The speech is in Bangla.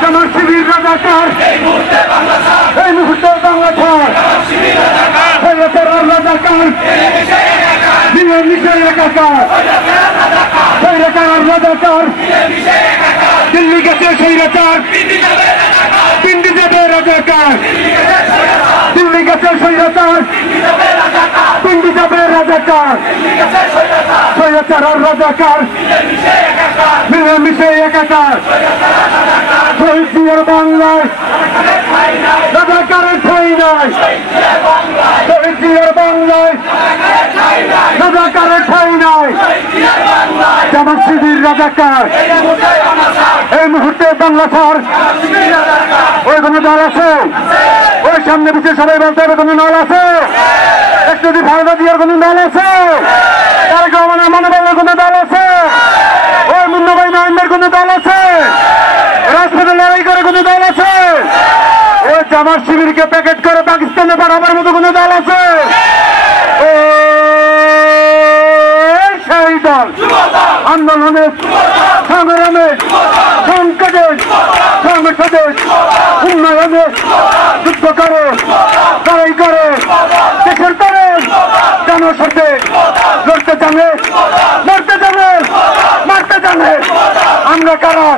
জামাত শিবির রাজাকার এই মুহূর্তে বাংলা ছাড় স্বৈরাচার রাজাকার মিলেমিশে একাকার স্বৈরাচার রাজাকার দিল্লি গেছে স্বৈরাচার পিন্ডি যাবে রাজাকার দিল্লি গেছে স্বৈরাচার পিন্ডি যাবে রাজাকার স্বৈরাচার রাজাকার মিলেমিশে একাকার শহীদ জিয়ার বাংলায় রাজাকারের ঠাঁই নাই শহীদ জিয়ার বাংলায় রাজাকারের ঠাঁই নাই জামাত শিবির রাজাকার এই মুহূর্তে বাংলা ছাড় ওই কোনো দল আছে ওই সামনে পিছিয়ে সবাই বলতে হবে কোনো দল আছে একটু ভারত দিয়ার কোনো দল আছে তারেক রহমানের মানবের কোনো দল আছে ওই মুন্নাভাই নাইমের কোনো দল আছে রাজপথে লড়াই করে কোনো দল আছে ওই জামাত শিবিরকে প্যাকেট করে পাকিস্তানে পাঠাবার মতো কোনো দল আছে সেই দল আন্দোলনে সংগ্রামে সংকটে সংসদে উন্নয়নে যুদ্ধ করে লড়াই করে দেশের তরে জনস্বার্থে লড়তে জানে মরতে জানে মারতে জানে আমরা কারা